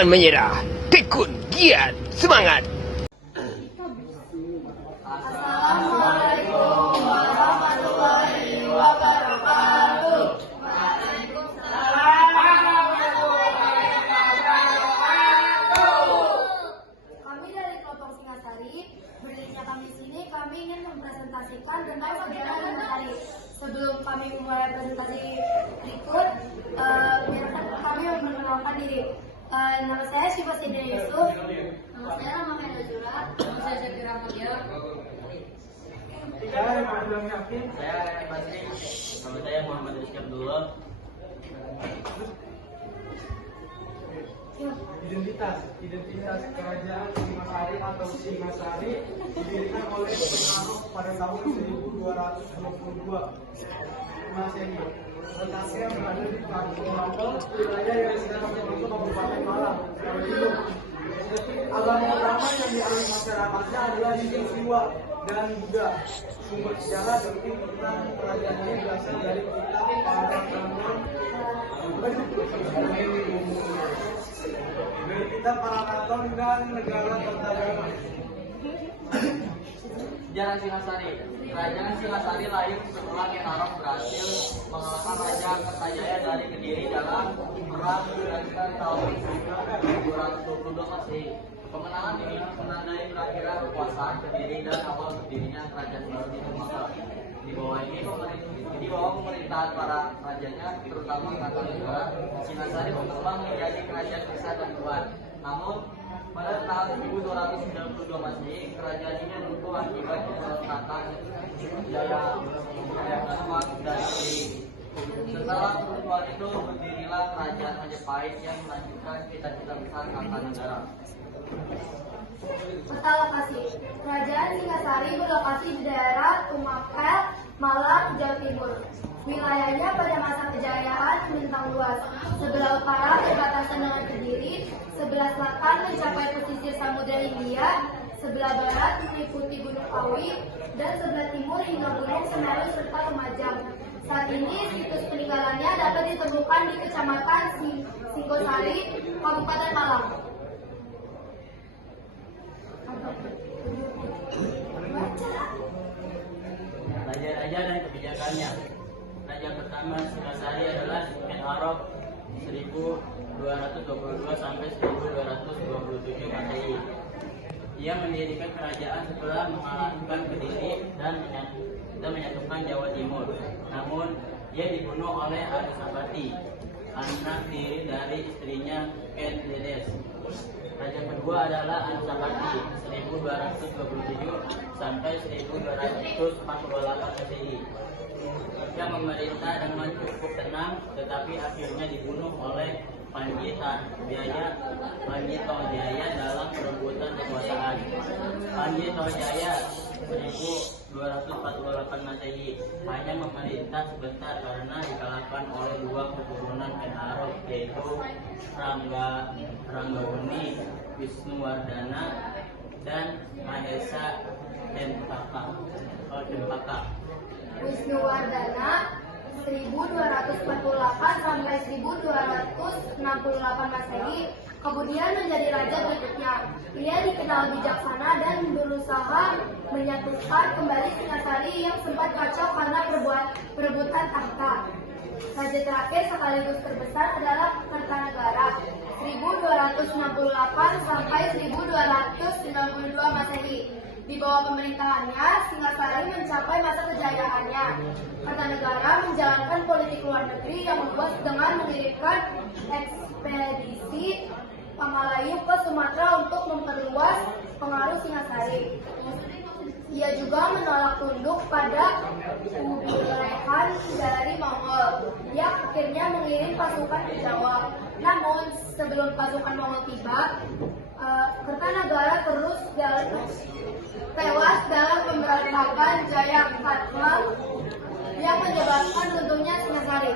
Jangan menyerah, tekun, giat, semangat. Assalamualaikum warahmatullahi wabarakatuh. Kami dari kelompok Singasari, berdirinya kami di sini, kami ingin mempresentasikan tentang sejarah Singasari. Sebelum kami memulai presentasi berikut, biarkan kami mengenalkan diri. Nama saya Syifa Sidya Yusuf. Nama saya Rama Mendojura. Nama saya Zakira Madia. Saya Ramadan Yakin. Saya Rene Basri. Nama saya Muhammad Rizky Abdullah. Identitas kerajaan Singasari atau Singasari didirikan oleh Bung Karno pada tahun 1222 Masehi. Letaknya berada di Kampung Lampung, wilayah yang sekarang terbentuk Kabupaten Malang, Jawa Timur. Agama utama yang dialami masyarakatnya adalah Hindu, Siwa, dan Buddha. Sumber sejarah penting tentang kerajaan ini berasal dari kitab para Karaton. Dari kitab para Karaton dan Negara Kertajaya. Sejarah Singasari. Kerajaan Singasari lahir setelah Ken Arok berhasil mengalahkan Raja Kertajaya dari Kediri dalam perang berdasarkan tahun 1222 Masehi. Kemenangan ini menandai berakhirnya kekuasaan Kediri dan awal berdirinya kerajaan baru di Sumatera. Di bawah pemerintahan para rajanya, terutama Kartanegara, Singasari berkembang menjadi kerajaan besar dan kuat. Namun pada tahun 1292 Masehi, kerajaan ini runtuh akibat pemberontakan Jaya Dasawas dari Kediri. Setelah runtuhan itu, berdirilah kerajaan Majapahit yang melanjutkan cita-cita besar Kartanegara. Peta lokasi. Kerajaan Singasari berlokasi di daerah Tumapel, Malang, Jawa Timur. Wilayahnya pada masa kejayaan membentang luas. Sebelah utara berbatasan dengan Kediri, sebelah selatan mencapai pesisir Samudra Hindia, sebelah barat meliputi Gunung Kawi, dan sebelah timur hingga Gunung Semeru serta Lumajang. Saat ini situs peninggalannya dapat ditemukan di Kecamatan Singosari, Kabupaten Malang. Raja-raja dan kebijakannya. Raja pertama Singasari adalah Ken Arok 1222 sampai 1227 Masehi. Ia mendirikan kerajaan setelah mengalahkan Kediri dan menyatukan Jawa Timur. Namun ia dibunuh oleh Adusapati, anak tiri dari istrinya Ken Dedes. Raja kedua adalah Anusapati 1227 sampai 1248 Masehi. Ia memerintah dengan cukup tenang, tetapi akhirnya dibunuh oleh Panjito Jaya dalam perebutan kekuasaan. Panjito Jaya 1248 Masehi hanya memerintah sebentar karena dikalahkan oleh dua keturunan Ken Arok, yaitu Ranggabuni Wisnuwardana dan Mahesa Cempaka. Wisnuwardana 1248 sampai 1268 Masehi, kemudian menjadi raja berikutnya. Ia dikenal bijaksana dan berusaha menyatukan kembali Singasari yang sempat kacau karena perebutan tahta. Raja terakhir sekaligus terbesar adalah Kartanegara 1268 sampai 1292 Masehi. Di bawah pemerintahannya, Singasari mencapai masa kejayaannya. Kartanegara menjalankan politik luar negeri yang luas dengan mengirimkan ekspedisi Pamalayu ke Sumatera untuk memperluas pengaruh Singasari. Ia juga menolak tunduk pada pemilihan dari Mongol. Ia akhirnya mengirim pasukan ke Jawa. Namun sebelum pasukan Mongol tiba, Kartanegara tewas dalam pemberontakan Jaya Khatlam yang menyebabkan runtuhnya Singasari.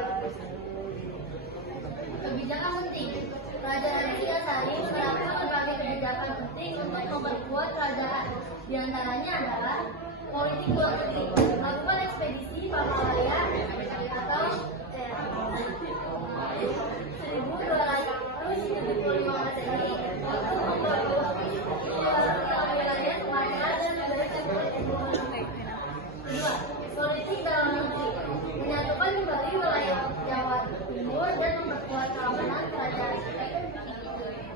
Kebijakan penting. Kerajaan Singasari menerapkan berbagai kebijakan penting untuk memperkuat kerajaan. Di antaranya adalah politik luar negeri, melakukan ekspedisi Pamalaya atau 1275 Masehi untuk memperkuat wilayah Sumatera dan memberikan kedua, politik dalam negeri menyatukan kembali wilayah Jawa Timur dan memperkuat keamanan kerajaan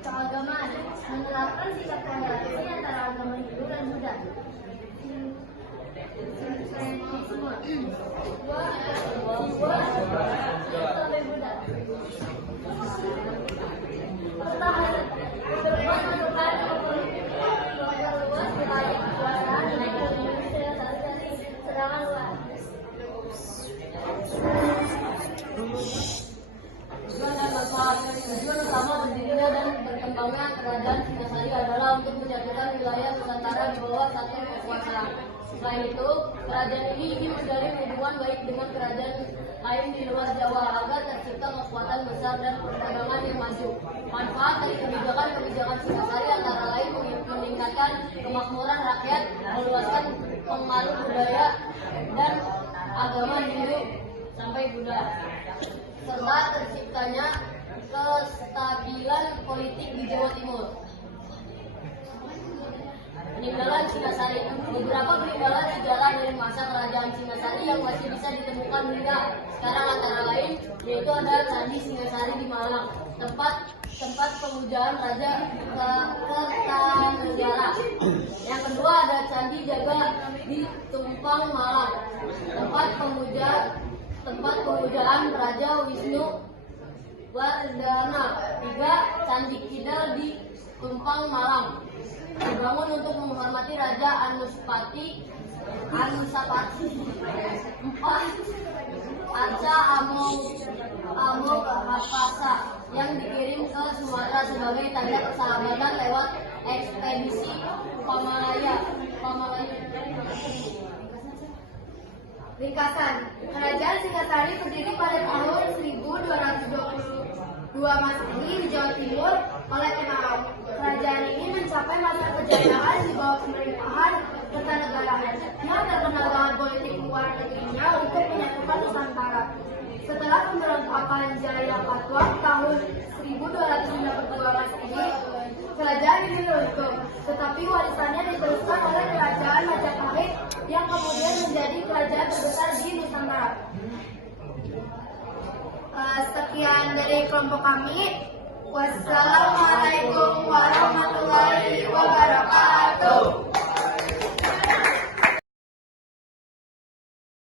keagamaan, menerapkan sikap toleransi antara agama Hindu dan Buddha. Pertahanan memasukkan politik luas wilayah kekuasaan naik ke Indonesia dari serangan luar. Tujuan dan manfaat. Tujuan utama berdirinya dan berkembangnya kerajaan Singasari adalah untuk menyatukan wilayah Nusantara di bawah satu kekuasaan. Selain itu, kerajaan ini ingin menjalin hubungan baik dengan kerajaan lain di luar Jawa agar tercipta kekuatan besar dan perdagangan yang maju. Manfaat dari kebijakan Singasari antara lain meningkatkan kemakmuran rakyat, meluaskan pengaruh budaya dan agama Hindu sampai Buddha, serta terciptanya kestabilan politik di Jawa Timur. Peninggalan Singasari. Beberapa peninggalan sejarah dari masa kerajaan Singasari yang masih bisa ditemukan hingga sekarang antara lain yaitu ada Candi Singasari di Malang, tempat pemujaan Raja Kertanegara. Yang kedua ada Candi Jaga di Tumpang, Malang, tempat pemujaan Raja Wisnu Wardana. Tiga, Candi Kidal di Tumpang, Malang, dibangun untuk menghormati Raja Anusapati. Empat, Arca Amokapasa yang dikirim ke Sumatera sebagai tanda persahabatan lewat ekspedisi Pamalaya. Ringkasan, Kerajaan Singasari berdiri pada tahun 1222 Masehi di Jawa Timur oleh Kenaam. Kerajaan ini mencapai masa kejayaan di bawah pemerintahan Kertanegara yang terkenal dengan politik luar negerinya untuk menyatukan Nusantara. Setelah pemberontakan Jaya Katuak tahun 1292 Masehi, kerajaan ini runtuh, tetapi warisannya diteruskan oleh Kerajaan Majapahit yang kemudian menjadi kerajaan terbesar di Nusantara. Sekian dari kelompok kami. Wassalamualaikum warahmatullahi wabarakatuh.